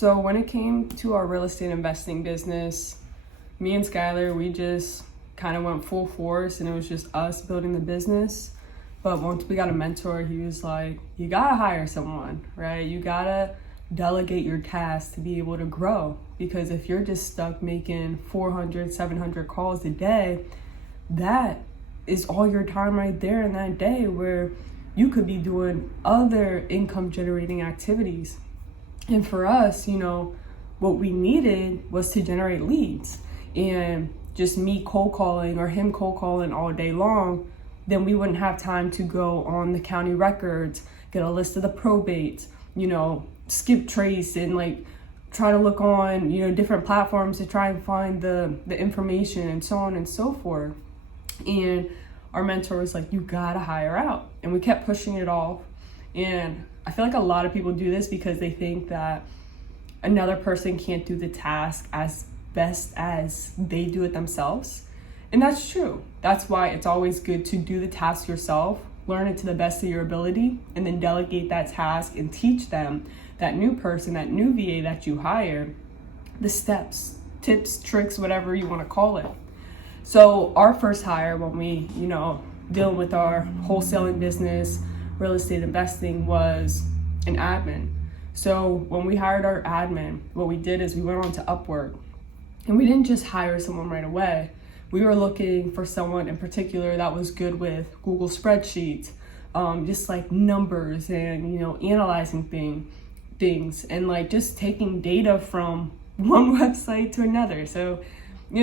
So when it came to our real estate investing business, me and Skylar, we just kind of went full force and it was just us building the business. But once we got a mentor, he was like, you gotta hire someone, right? You gotta delegate your tasks to be able to grow. Because if you're just stuck making 400, 700 calls a day, that is all your time right there in that day where you could be doing other income generating activities. And for us, what we needed was to generate leads. And just me cold calling or him cold calling all day long, then we wouldn't have time to go on the county records, get a list of the probates, skip trace and try to look on, different platforms to try and find the information and so on and so forth. And our mentor was like, you gotta hire out. And we kept pushing it off. And I feel like a lot of people do this because they think that another person can't do the task as best as they do it themselves. And that's true. That's why it's always good to do the task yourself, learn it to the best of your ability, and then delegate that task and teach them, that new person, that new VA that you hire, the steps, tips, tricks, whatever you want to call it. So our first hire when we, dealing with our wholesaling business, real estate investing, was an admin. So when we hired our admin, what we did is we went on to Upwork, and we didn't just hire someone right away. We were looking for someone in particular that was good with Google spreadsheets, just like numbers and, analyzing things and just taking data from one website to another. So,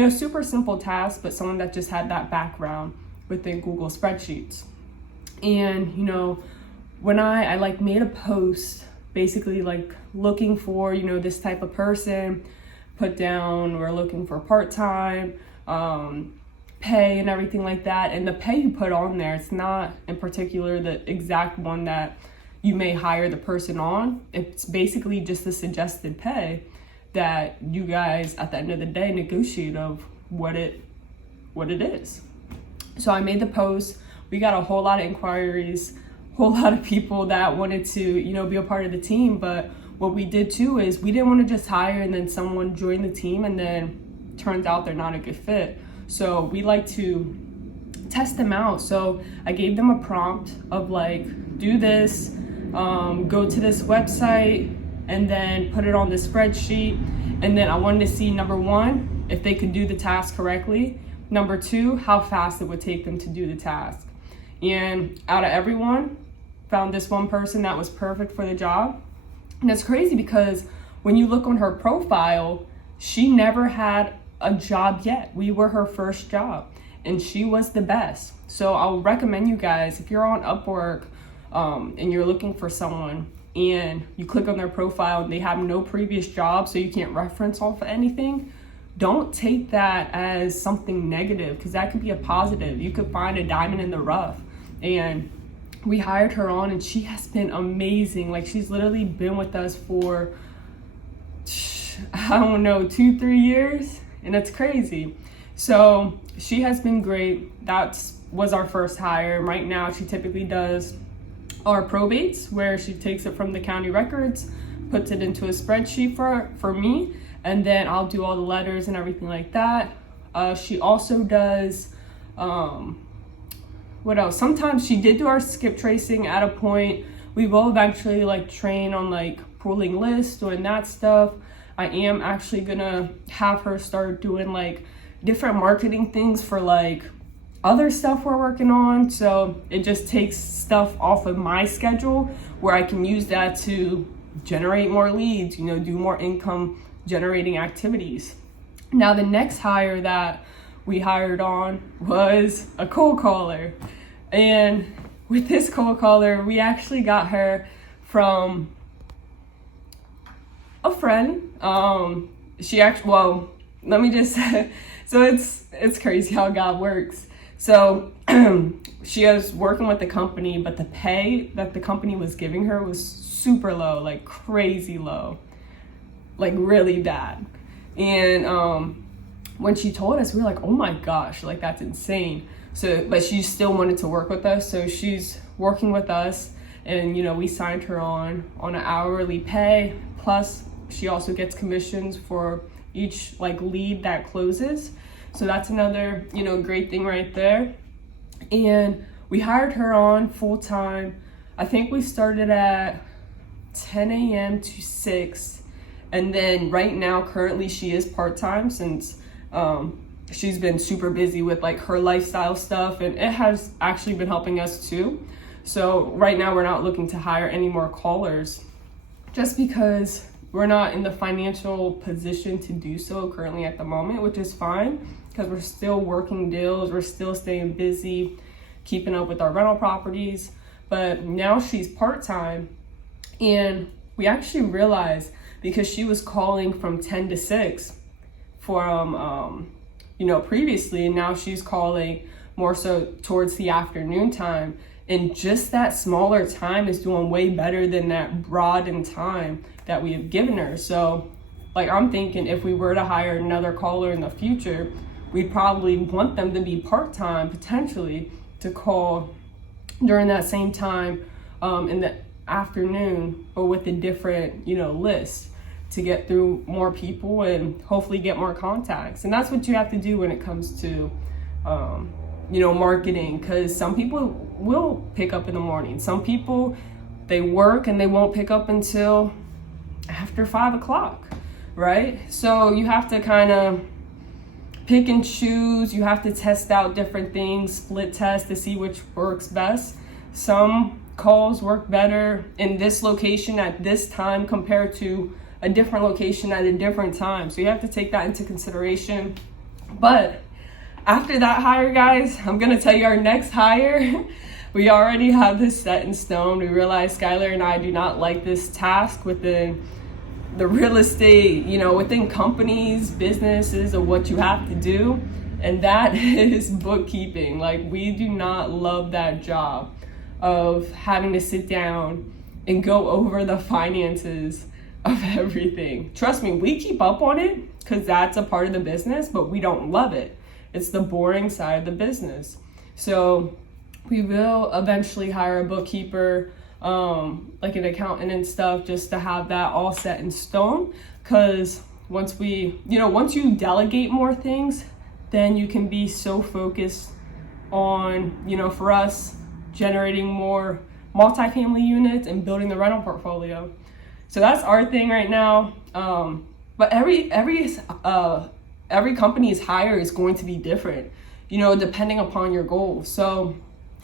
super simple task, but someone that just had that background within Google spreadsheets. And, when I made a post basically looking for, this type of person, put down, we're looking for part-time, pay and everything like that. And the pay you put on there, it's not in particular the exact one that you may hire the person on. It's basically just the suggested pay that you guys at the end of the day negotiate of what it is. So I made the post. We got a whole lot of inquiries, whole lot of people that wanted to, be a part of the team. But what we did too is we didn't want to just hire and then someone join the team and then turns out they're not a good fit. So we like to test them out. So I gave them a prompt of do this, go to this website, and then put it on the spreadsheet. And then I wanted to see, number one, if they could do the task correctly. Number two, how fast it would take them to do the task. And out of everyone, found this one person that was perfect for the job. And it's crazy because when you look on her profile, she never had a job yet. We were her first job and she was the best. So I'll recommend you guys, if you're on Upwork and you're looking for someone and you click on their profile and they have no previous job, so you can't reference off of anything, don't take that as something negative, because that could be a positive. You could find a diamond in the rough. And we hired her on and she has been amazing. She's literally been with us for, 2-3 years, and it's crazy. So she has been great. That was our first hire. Right now she typically does our probates, where she takes it from the county records, puts it into a spreadsheet for me, and then I'll do all the letters and everything like that. She also does, what else? Sometimes she did do our skip tracing at a point. We will eventually train on pooling lists, doing that stuff. I am actually gonna have her start doing different marketing things for other stuff we're working on. So it just takes stuff off of my schedule where I can use that to generate more leads, do more income generating activities. Now the next hire that we hired on was a cold caller. And with this cold caller, we actually got her from a friend. Let me just so it's crazy how God works. So she was working with the company, but the pay that the company was giving her was super low, crazy low, really bad. And when she told us, we were like, oh my gosh, that's insane. So, but she still wanted to work with us. So she's working with us, and we signed her on an hourly pay plus she also gets commissions for each like lead that closes. So that's another, you know, great thing right there. And we hired her on full time. I think we started at 10 a.m. to 6. And then right now, currently she is part-time since she's been super busy with like her lifestyle stuff, and it has actually been helping us too. So right now we're not looking to hire any more callers just because we're not in the financial position to do so currently at the moment, which is fine because we're still working deals, we're still staying busy, keeping up with our rental properties. But now she's part-time, and we actually realized because she was calling from 10 to 6 from, you know, previously, and now she's calling more so towards the afternoon time. And just that smaller time is doing way better than that broadened time that we have given her. So like, I'm thinking if we were to hire another caller in the future, we'd probably want them to be part-time potentially to call during that same time in the afternoon, or with a different, you know, list to get through more people and hopefully get more contacts. And that's what you have to do when it comes to you know, marketing, because some people will pick up in the morning. Some people, they work and they won't pick up until after 5 o'clock, right? So you have to kind of pick and choose. You have to test out different things, split test to see which works best. Some calls work better in this location at this time compared to a different location at a different time. So you have to take that into consideration. But after that hire, guys, I'm gonna tell you our next hire. We already have this set in stone. We realized Skylar and I do not like this task within the real estate, you know, within companies, businesses, of what you have to do. And that is bookkeeping. Like, we do not love that job of having to sit down and go over the finances of everything. Trust me, we keep up on it because that's a part of the business, but we don't love it. It's the boring side of the business. So we will eventually hire a bookkeeper, like an accountant and stuff, just to have that all set in stone. Because once you delegate more things, then you can be so focused on, you know, for us, generating more multifamily units and building the rental portfolio. So that's our thing right now. But every company's hire is going to be different, you know, depending upon your goals. So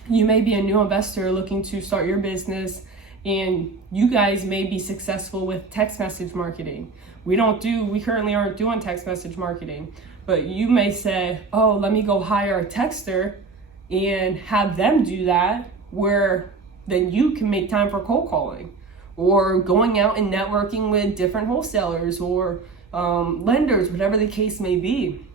you may be a new investor looking to start your business, and you guys may be successful with text message marketing. We currently aren't doing text message marketing, but you may say, oh, let me go hire a texter and have them do that, where then you can make time for cold calling or going out and networking with different wholesalers or lenders, whatever the case may be.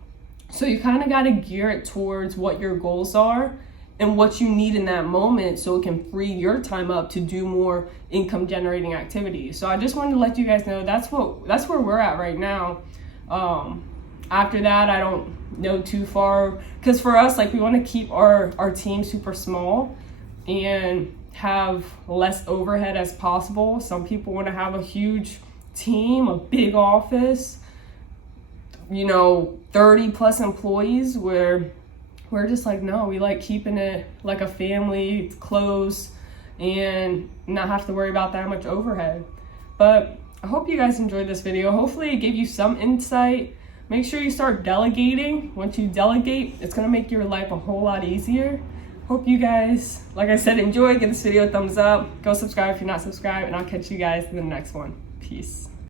So you kind of got to gear it towards what your goals are and what you need in that moment, so it can free your time up to do more income generating activities. So I just wanted to let you guys know that's where we're at right now. After that, I don't know too far, because for us, like, we want to keep our team super small and have less overhead as possible. Some people want to have a huge team, a big office, you know, 30 plus employees, where we're just like, no, we like keeping it like a family, close, and not have to worry about that much overhead. But I hope you guys enjoyed this video. Hopefully it gave you some insight. Make sure you start delegating. Once you delegate, it's gonna make your life a whole lot easier. Hope you guys, like I said, enjoy. Give this video a thumbs up. Go subscribe if you're not subscribed, and I'll catch you guys in the next one. Peace.